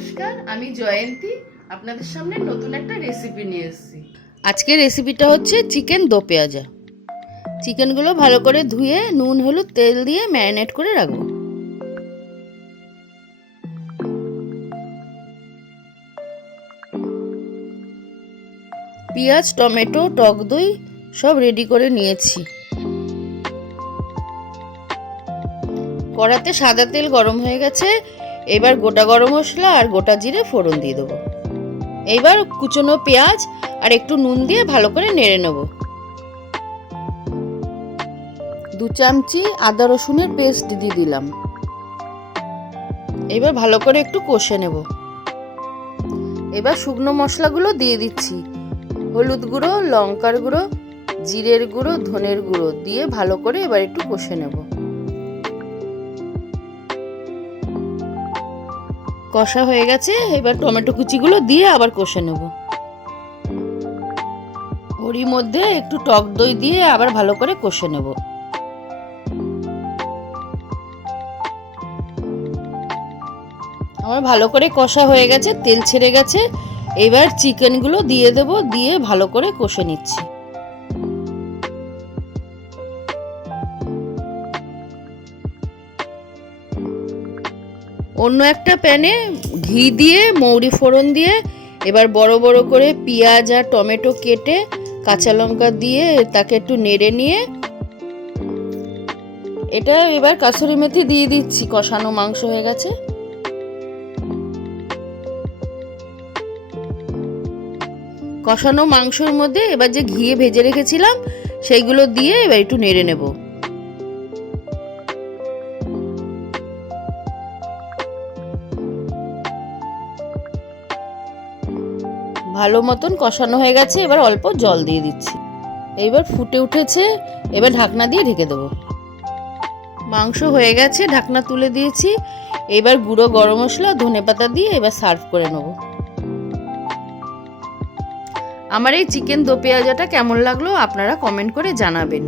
নমস্কার, আমি জয়ন্তী আপনাদের সামনে নতুন একটা রেসিপি নিয়ে এসেছি। আজকের রেসিপিটা হচ্ছে চিকেন দো পেঁয়াজা। চিকেনগুলো ভালো করে ধুয়ে নুন হলুদ তেল দিয়ে ম্যারিনেট করে রাখবো। পেঁয়াজ, টমেটো, টক দই সব রেডি করে নিয়েছি। কড়াতে সাদা তেল গরম হয়ে গেছে। এবার গোটা গরম মশলা আর গোটা জিরে ফোড়ন দিয়ে দেবো। এইবার কুচনো পেঁয়াজ আর একটু নুন দিয়ে ভালো করে নেড়ে নেব। 2 চামচি আদা রসুনের পেস্ট দিয়ে দিলাম। এবার ভালো করে একটু কষে নেব। এবার শুকনো মশলাগুলো দিয়ে দিচ্ছি। হলুদ গুঁড়ো, লঙ্কার গুঁড়ো, জিরের গুঁড়ো, ধনের গুঁড়ো দিয়ে ভালো করে এবার একটু কষে নেব। কষা হয়ে গেছে। এবার টমেটো কুচিগুলো দিয়ে আবার কষে নেব। ওরই মধ্যে একটু টক দই দিয়ে আবার ভালো করে কষে নেব। আমার ভালো করে কষা হয়ে গেছে, তেল ছেড়ে গেছে। এবার চিকেনগুলো দিয়ে দেব, দিয়ে ভালো করে কষে নিচ্ছি। অন্য একটা প্যানে ঘি দিয়ে মৌরি ফোড়ন দিয়ে এবার বড় বড় করে পেঁয়াজ আর টমেটো কেটে কাঁচা লঙ্কা দিয়ে তাকে একটু নেড়ে নিয়ে এটা এবার কাসুরি মেথি দিয়ে দিচ্ছি। কষানো মাংস হয়ে গেছে। কষানো মাংসর মধ্যে এবার যে ঘিয়ে ভেজে রেখেছিলাম সেইগুলো দিয়ে এবার একটু নেড়ে নেব। ভালো মতন কষানো হয়ে গেছে। এবার অল্প জল দিয়ে দিচ্ছি। এইবার ফুটে উঠেছে। এবার ঢাকনা দিয়ে ঢেকে দেবো। মাংস হয়ে গেছে, ঢাকনা তুলে দিয়েছি। এবার গুঁড়ো গরম মশলা, ধনেপাতা দিয়ে এবার সার্ভ করে নেব। আমার এই চিকেন দো পেঁয়াজাটা কেমন লাগলো আপনারা কমেন্ট করে জানাবেন।